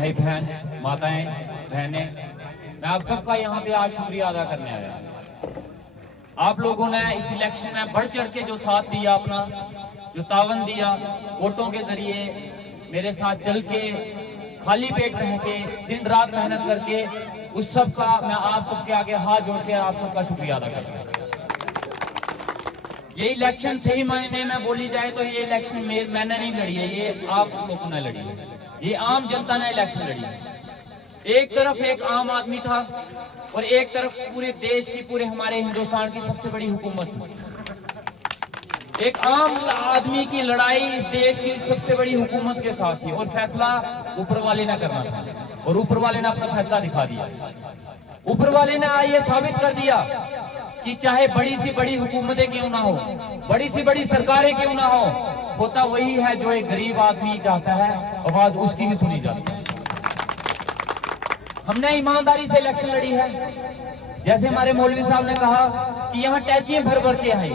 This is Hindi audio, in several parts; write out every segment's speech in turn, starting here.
भाई बहन, माताएं, बहनें, मैं आप सबका यहाँ पे आज शुक्रिया अदा करने आया। आप लोगों ने इस इलेक्शन में बढ़ चढ़ के जो साथ दिया, अपना जो तावन दिया, वोटों के जरिए मेरे साथ चल के, खाली पेट रह के, दिन रात मेहनत करके, उस सब का मैं आप सबके आगे हाथ जोड़ के आप सबका शुक्रिया अदा करता हूँ। ये इलेक्शन सही मायने में बोली जाए तो ये इलेक्शन मैंने नहीं लड़ी है, ये आप लोगों ने लड़ी है, ये आम जनता ने इलेक्शन लड़ी है। एक तरफ एक आम आदमी था और एक तरफ पूरे देश की, पूरे हमारे हिंदुस्तान की सबसे बड़ी हुकूमत थी। एक आम आदमी की लड़ाई इस देश की सबसे बड़ी हुकूमत के साथ थी और फैसला ऊपर वाले ने करना था और ऊपर वाले ने अपना फैसला दिखा दिया। ऊपर वाले ने ये साबित कर दिया कि चाहे बड़ी सी बड़ी हुकूमतें क्यों ना हो, बड़ी सी बड़ी सरकारें क्यों ना हो, होता वही है जो एक गरीब आदमी चाहता है, आवाज उसकी ही सुनी जाती है। हमने ईमानदारी से इलेक्शन लड़ी है। जैसे हमारे मौलवी साहब ने कहा कि यहाँ टैचियां भर भर के आई,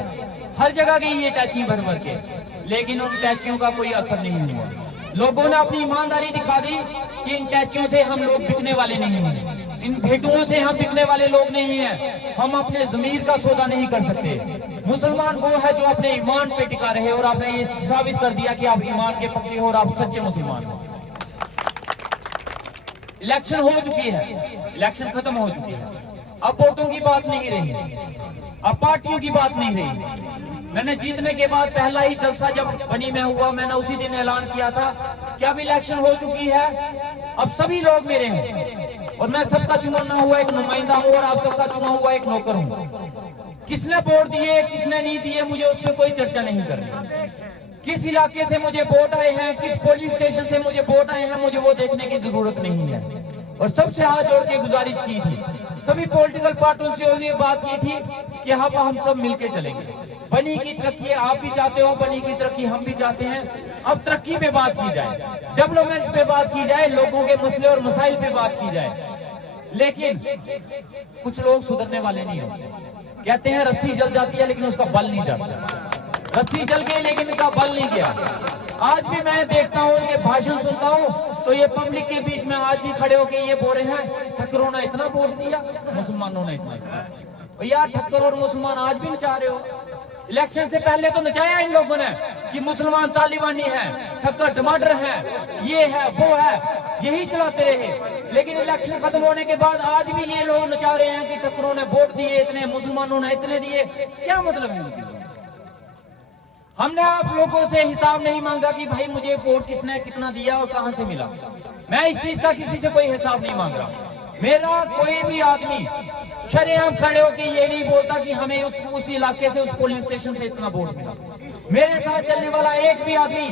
हर जगह गई ये टैचियां भर भर के, लेकिन उन टैचियों का कोई असर नहीं हुआ। लोगों ने अपनी ईमानदारी दिखा दी कि इन टैचियों से हम लोग बिकने वाले नहीं हैं, इन भेटुओं से हम बिकने वाले लोग नहीं हैं, हम अपने जमीर का सौदा नहीं कर सकते। मुसलमान वो है जो अपने ईमान पे टिका रहे और आपने ये साबित कर दिया कि आप ईमान के पक्के हो और आप सच्चे मुसलमान हो। इलेक्शन हो चुकी है, इलेक्शन खत्म हो चुकी है, अब वोटों की बात नहीं रही, अब पार्टियों की बात नहीं रही। मैंने जीतने के बाद पहला ही जलसा जब बनी में हुआ, मैंने उसी दिन ऐलान किया था कि अब इलेक्शन हो चुकी है, अब सभी लोग मेरे हैं और मैं सबका चुना हुआ एक नुमाइंदा हूँ और आप सबका चुना हुआ एक नौकर हूँ। किसने वोट दिए, किसने नहीं दिए, मुझे उस पर कोई चर्चा नहीं करनी। किस इलाके से मुझे वोट आए हैं, किस पोलिंग स्टेशन से मुझे वोट आए हैं, मुझे वो देखने की जरूरत नहीं है। और सबसे हाथ जोड़ के गुजारिश की थी, सभी पॉलिटिकल पार्टियों से ये बात की थी कि हम सब मिलके चलेंगे। बनी की तरक्की आप भी चाहते हो, बनी की तरक्की हम भी चाहते हैं। अब तरक्की पे बात की जाए, डेवलपमेंट पे बात की जाए, लोगों के मसले और मसाइल पे बात की जाए। लेकिन कुछ लोग सुधरने वाले नहीं होते, कहते हैं रस्सी जल जाती है लेकिन उसका बल नहीं जाता। रस्सी जल गई लेकिन इनका बल नहीं गया। आज भी मैं देखता हूँ, इनके भाषण सुनता हूँ तो ये पब्लिक के बीच में आज भी खड़े होकर ये बोल रहे हैं ठक्करों ने इतना वोट दिया, मुसलमानों ने इतना। भैया ठक्कर और मुसलमान आज भी नचा रहे हो। इलेक्शन से पहले तो नचाया इन लोगों ने कि मुसलमान तालिबानी है, ठक्कर टमाटर है, ये है वो है, यही चलाते रहे। लेकिन इलेक्शन खत्म होने के बाद आज भी ये लोग नचा रहे हैं कि ठक्करों ने वोट दिए इतने, मुसलमानों ने इतने दिए। क्या मतलब है? हमने आप लोगों से हिसाब नहीं मांगा कि भाई मुझे वोट किसने कितना दिया और कहां से मिला। मैं इस चीज का किसी से कोई हिसाब नहीं मांग रहा। मेरा कोई भी आदमी शरेआम खड़े होकर ये नहीं बोलता कि हमें उस इलाके से, उस पोलिंग स्टेशन से इतना वोट मिला। मेरे साथ चलने वाला एक भी आदमी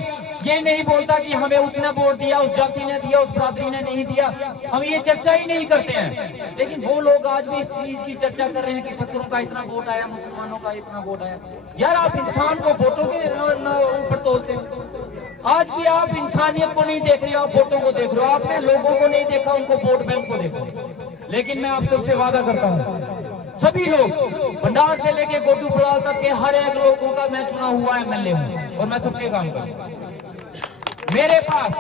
ये नहीं बोलता कि हमें उसने वोट दिया, उस जाति ने दिया, उस बरादरी ने नहीं दिया। हम ये चर्चा ही नहीं करते हैं। लेकिन वो लोग आज भी इस चीज की चर्चा कर रहे हैं कि ठक्करों का इतना वोट आया, मुसलमानों का इतना वोट आया। यार आप इंसान को वोटों के ऊपर तोलते हो। आज भी आप इंसानियत को नहीं देख रहे हो, आप वोटों को देख रहे हो। आपने लोगों को नहीं देखा, उनको वोट बैंक को देखो। लेकिन मैं आप सबसे वादा करता हूँ, सभी लोग भंडार से लेके गोटू फलाल तक के हर एक लोगों का मैं चुना हुआ एमएलए हूँ और मैं सबके काम करूँ। मेरे पास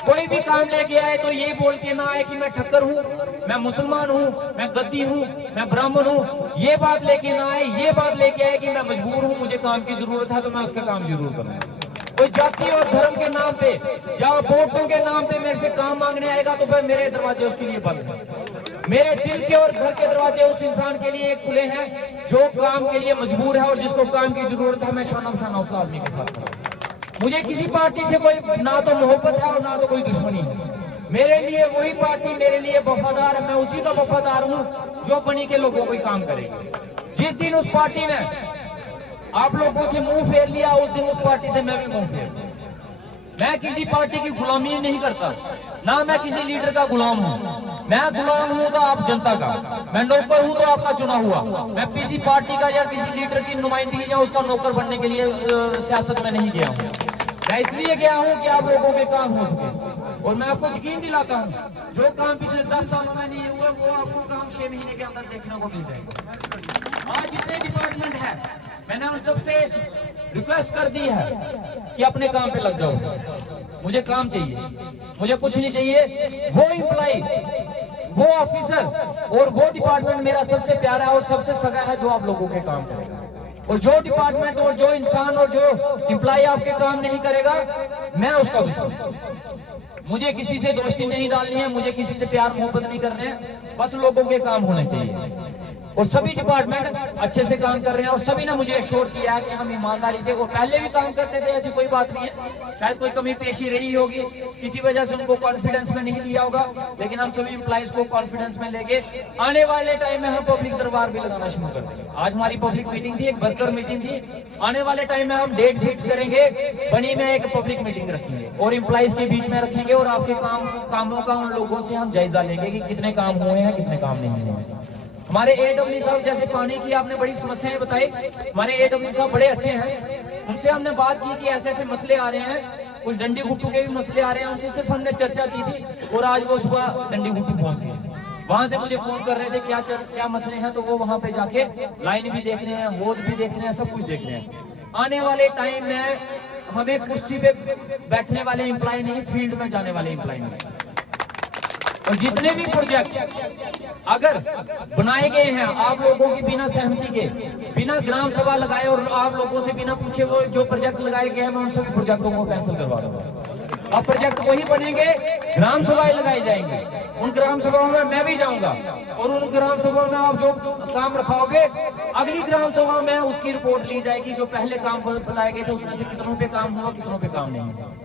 कोई भी काम लेके आए तो ये बोल के ना आए कि मैं ठक्कर हूँ, मैं मुसलमान हूँ, मैं गद्दी हूँ, मैं ब्राह्मण हूँ। ये बात लेके ना आए, ये बात लेके आए कि मैं मजबूर हूँ, मुझे काम की जरूरत है तो मैं उसका काम जरूर करूँगा। कोई जाति और धर्म के नाम पे, जहाँ वोटों के नाम पे मेरे से काम मांगने आएगा तो फिर मेरे दरवाजे उसके लिए बंद हैं। मेरे दिल के और घर के दरवाजे उस इंसान के लिए खुले हैं जो काम के लिए मजबूर है और जिसको काम की जरूरत है। मैं शाना शाना उस आदमी के साथ खड़ा। मुझे किसी पार्टी से कोई ना तो मोहब्बत है और ना तो कोई दुश्मनी है। मेरे लिए वही पार्टी मेरे लिए वफादार है, मैं उसी का वफादार हूँ जो बनी के लोगों को काम करेगी। जिस दिन उस पार्टी ने आप लोगों से मुंह फेर लिया, उस दिन उस पार्टी से मैं भी मुंह फेर। मैं किसी पार्टी की गुलामी नहीं करता, ना मैं किसी लीडर का गुलाम हूँ। मैं गुलाम हूँ तो आप जनता का, मैं नौकर हूँ तो आपका चुना हुआ। मैं किसी पार्टी का या किसी लीडर की नुमाइंदगी या उसका नौकर बनने के लिए सियासत में नहीं गया हूँ। मैं इसलिए गया हूँ कि आप लोगों के काम हो सके। और मैं आपको यकीन दिलाता हूँ, जो काम पिछले 10 सालों में नहीं हुआ वो आपको काम 6 महीने के अंदर देखने को मिल जाएगा। आज जितने डिपार्टमेंट है, मैंने उन सबसे रिक्वेस्ट कर दी है कि अपने काम पे लग जाओ, मुझे काम चाहिए, मुझे कुछ नहीं चाहिए। वो एम्प्लॉय, वो ऑफिसर और वो डिपार्टमेंट मेरा सबसे प्यारा और सबसे सगा है जो आप लोगों के काम करेगा। और जो डिपार्टमेंट और जो इंसान और जो एम्प्लॉय आपके काम नहीं करेगा, मैं उसका दुश्मन। मुझे किसी से दोस्ती नहीं डालनी है, मुझे किसी से प्यार मोहब्बत नहीं करने हैं, बस लोगों के काम होने चाहिए। और सभी डिपार्टमेंट अच्छे से काम कर रहे हैं और सभी ने मुझे एश्योर किया है कि हम ईमानदारी से, वो पहले भी काम करते थे, ऐसी कोई बात नहीं है। शायद कोई कमी पेशी रही होगी, किसी वजह से उनको कॉन्फिडेंस में नहीं लिया होगा, लेकिन हम सभी एम्प्लॉइज को कॉन्फिडेंस में लेके आने वाले टाइम में हम पब्लिक दरबार भी लगाना शुरू कर देंगे। आज हमारी पब्लिक मीटिंग थी, एक वर्कर मीटिंग थी, आने वाले टाइम में हम डेट फिक्स करेंगे, बनी में एक पब्लिक मीटिंग रखेंगे और एम्प्लॉइज के बीच में रखेंगे और आपके कामों का उन लोगों से हम जायजा लेंगे कि कितने काम हुए हैं, कितने काम नहीं हुए हैं। हमारे एडब्ल्यू साहब, जैसे पानी की आपने बड़ी समस्याएं बताई, हमारे एडब्ल्यू साहब बड़े अच्छे हैं, उनसे हमने बात की कि ऐसे ऐसे मसले आ रहे हैं, कुछ डंडी गुट्टू के भी मसले आ रहे हैं, उनसे सिर्फ हमने चर्चा की थी और आज वो सुबह डंडी गुट्टू पहुंच गए। वहां से मुझे फोन कर रहे थे क्या मसले हैं, तो वो वहां पे जाके लाइन भी देख रहे हैं, होद भी देख रहे हैं, सब कुछ देख रहे हैं। आने वाले टाइम में हमें कुर्सी पे बैठने वाले एम्प्लॉय नहीं, फील्ड में जाने वाले एम्प्लॉय नहीं। और जितने भी प्रोजेक्ट अगर बनाए गए हैं आप लोगों की बिना सहमति के, बिना ग्राम सभा लगाए और आप लोगों से बिना पूछे वो जो प्रोजेक्ट लगाए गए हैं, मैं उन सभी प्रोजेक्टों को कैंसिल करवा रहा हूँ। अब प्रोजेक्ट वही बनेंगे, ग्राम सभाएं लगाई जाएंगी, उन ग्राम सभाओं में मैं भी जाऊंगा और उन ग्राम सभाओं में आप जो काम रखाओगे, अगली ग्राम सभा में उसकी रिपोर्ट ली जाएगी, जो पहले काम बताए गए थे उसमें से कितनों पे काम हुआ, कितनों पे काम नहीं हुआ।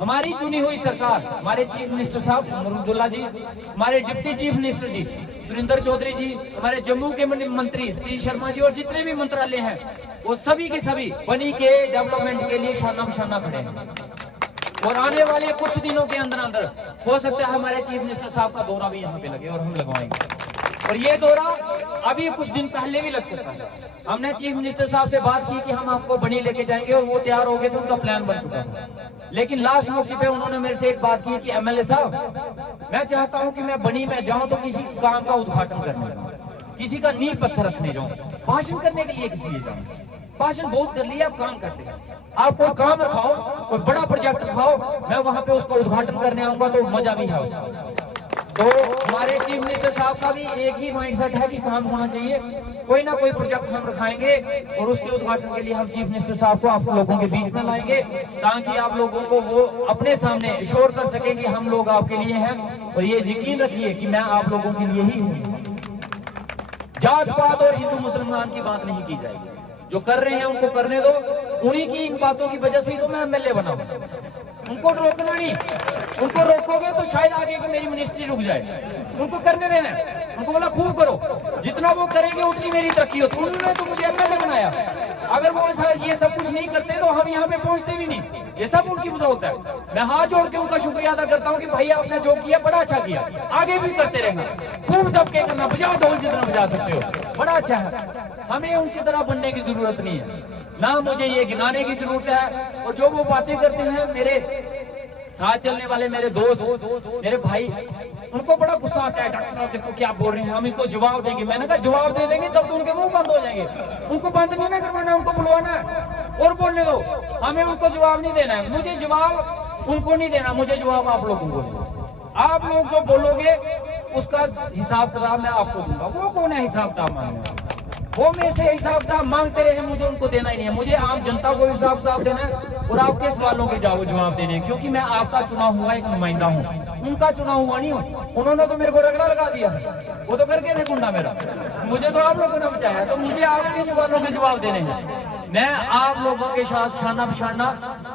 हमारी चुनी हुई सरकार, हमारे चीफ मिनिस्टर साहब अब्दुल्ला जी, हमारे डिप्टी चीफ मिनिस्टर जी सुरेंद्र चौधरी जी, हमारे जम्मू के मंत्री सतीश शर्मा जी और जितने भी मंत्रालय हैं, वो सभी के सभी बनी के डेवलपमेंट के लिए शाना बशाना खड़े हैं। और आने वाले कुछ दिनों के अंदर अंदर हो सकता है हमारे चीफ मिनिस्टर साहब का दौरा भी यहाँ पे लगे और हम लगवाएंगे। और ये दौरा अभी कुछ दिन पहले भी लग सकता है। हमने चीफ मिनिस्टर साहब से बात की कि हम आपको बनी लेके जाएंगे और वो तैयार हो गए थे, उनका प्लान बन चुका था। लेकिन लास्ट मौके पे उन्होंने मेरे से एक बात की कि एमएलए साहब, मैं चाहता हूं कि मैं बनी में जाऊं तो किसी काम का उद्घाटन करने जाऊं, किसी का नींव पत्थर रखने जाऊं, भाषण करने के लिए किसी लिए जाऊं। भाषण बहुत कर लिया, आप काम करते हैं, आप कोई काम रखाओ, कोई बड़ा प्रोजेक्ट रखाओ, मैं वहां पे उसका उद्घाटन करने आऊंगा तो मजा भी है उसका। तो हमारे चीफ मिनिस्टर साहब का भी एक ही माइंडसेट है कि काम होना चाहिए, कोई ना कोई प्रोजेक्ट हम रखाएंगे और उसके उद्घाटन के लिए हम चीफ मिनिस्टर साहब को आप लोगों के बीच में लाएंगे, ताकि आप लोगों को वो अपने सामने श्योर कर सके कि हम लोग आपके लिए हैं। और ये यकीन रखिए कि मैं आप लोगों के लिए ही हूँ। जात पात और हिंदू मुसलमान की बात नहीं की जाएगी, जो कर रहे हैं उनको करने दो, उन्हीं की इन बातों की वजह से ही तो मैं एमएलए बना हूं। उनको रोकना नहीं, उनको रोकोगे तो शायद आगे की मेरी मिनिस्ट्री रुक जाए। उनको करने देना, उनको बोला खूब करो, जितना वो करेंगे उतनी मेरी तरक्की होती। उन्होंने तो मुझे एमएलए बनाया, अगर वो ये सब कुछ नहीं करते तो हम यहाँ पे पहुंचते भी नहीं। ये सब उनकी बदौलत है। मैं हाथ जोड़ के उनका शुक्रिया अदा करता हूँ कि भाई आपने जो किया बड़ा अच्छा किया, आगे भी करते रहना, खूब दबके करना, बजाओ ढोल जितना बजा सकते हो, बड़ा अच्छा है। हमें उनकी तरह बनने की जरूरत नहीं है, ना मुझे ये गिनाने की जरूरत है। और जो वो बातें करते हैं, मेरे साथ चलने वाले मेरे दोस्त, मेरे भाई, उनको बड़ा गुस्सा आता है, डॉक्टर साहब देखो क्या बोल रहे हैं, हम इनको जवाब देंगे। मैंने कहा जवाब दे देंगे तब तो उनके मुंह बंद हो जाएंगे। उनको बंद नहीं ना करवाना, उनको बुलवाना है और बोलने दो। हमें उनको जवाब नहीं देना है, मुझे जवाब उनको नहीं देना, मुझे जवाब आप लोगों को देना। आप लोग जो बोलोगे उसका हिसाब किताब मैं आपको दूंगा। वो कौन है हिसाब किताब मांगने? वो मेरे से हिसाब किताब मांगते रहे, मुझे उनको देना ही नहीं है। मुझे आम जनता को हिसाब किताब देना है और आपके सवालों के जवाब देने हैं, क्योंकि मैं आपका चुना हुआ एक नुमाइंदा हूँ, उनका चुना हुआ नहीं हूँ। उन्होंने तो मेरे को रगड़ा लगा दिया, वो तो करके थे गुंडा मेरा, मुझे तो आप लोगों ने बचाया। तो मुझे आपके सवालों के जवाब देने हैं। मैं आप लोगों के साथ शाना बशाना,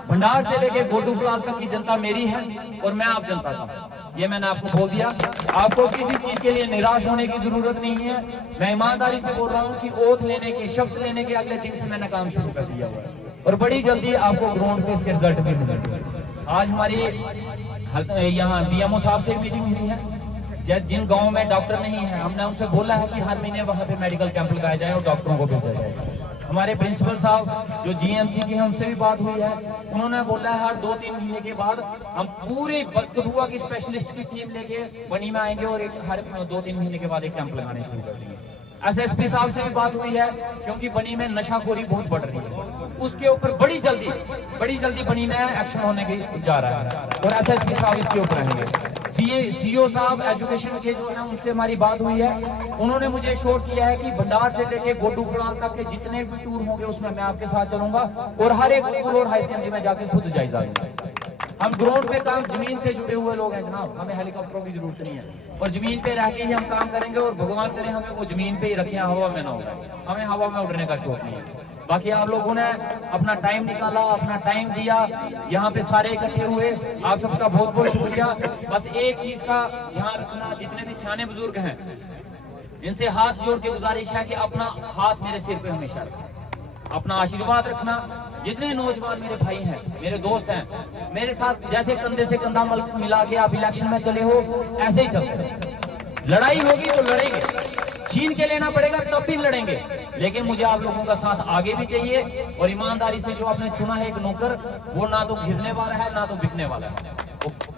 भंडार से लेके गोडू ब्लॉक तक की जनता मेरी है और मैं आप जनता का, ये मैंने आपको बोल दिया। आपको किसी चीज के लिए निराश होने की जरूरत नहीं है। मैं ईमानदारी से बोल रहा हूँ कि ओथ लेने के, शब्द लेने के अगले दिन से मैंने काम शुरू कर दिया हुआ है और बड़ी जल्दी आपको ग्राउंड पे इसके रिजल्ट भी मिलेंगे। आज हमारी यहाँ डीएमओ साहब से मीटिंग हुई है। जिन गाँव में डॉक्टर नहीं है, हमने उनसे बोला है कि हर महीने वहाँ पे मेडिकल कैंप लगाया जाए और डॉक्टरों को भेजा जाए। हमारे प्रिंसिपल साहब जो जीएमसी के हैं उनसे भी बात हुई है, उन्होंने बोला है हर 2-3 महीने के बाद हम पूरे कठुआ की स्पेशलिस्ट की टीम लेके बनी में आएंगे और हर 2-3 महीने के बाद एक कैंप लगाने शुरू कर देंगे। एसएसपी साहब से भी बात हुई है, क्योंकि बनी में नशाखोरी बहुत बढ़ रही है, उसके ऊपर बड़ी जल्दी बनी में एक्शन होने की जा रहा है और एसएसपी साहब इसके ऊपर रहेंगे। सीओ साहब एजुकेशन के जो है उनसे हमारी बात हुई है, उन्होंने मुझे एश्योर किया है कि भंडार से लेके गोडू फुलाल तक के जितने भी टूर होंगे उसमें मैं आपके साथ चलूंगा और हर एक स्कूल और हाई सेकेंडरी में जाके खुद जायजा लूंगा। हम ग्राउंड पे काम जमीन से जुड़े हुए लोग हैं जनाब, हमें हेलीकॉप्टरों की जरूरत नहीं है और जमीन पे रह के ही हम काम करेंगे और भगवान करे हमें वो जमीन पे ही रखें, हवा में ना हो, हमें हवा में उड़ने का शौक नहीं है। बाकी आप लोगों ने अपना टाइम निकाला, अपना टाइम दिया, यहाँ पे सारे इकट्ठे हुए, आप सबका बहुत बहुत शुक्रिया। बस एक चीज का ध्यान रखना, जितने भी सियाने बुजुर्ग हैं इनसे हाथ जोड़ के गुजारिश है कि अपना हाथ मेरे सिर पे हमेशा रखना, अपना आशीर्वाद रखना। जितने नौजवान मेरे भाई हैं, मेरे दोस्त हैं, मेरे साथ जैसे कंधे से कंधा मिला के आप इलेक्शन में चले हो, ऐसे ही चलते। लड़ाई होगी तो लड़ेंगे, छीन के लेना पड़ेगा तब भी लड़ेंगे, लेकिन मुझे आप लोगों का साथ आगे भी चाहिए और ईमानदारी से जो आपने चुना है एक नौकर, वो ना तो घिरने वाला है ना तो बिकने वाला है,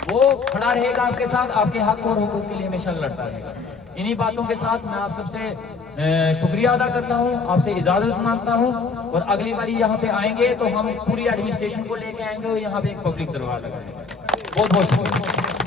वो खड़ा रहेगा आपके साथ, आपके हक और हुकूक के लिए हमेशा लड़ता रहेगा। इन्हीं बातों के साथ मैं आप सबसे शुक्रिया अदा करता हूं, आपसे इजाजत मांगता हूं और अगली बारी यहाँ पे आएंगे तो हम पूरी एडमिनिस्ट्रेशन को लेके आएंगे और यहाँ पे एक पब्लिक दरबार लगाएंगे। बहुत बहुत शुक्रिया।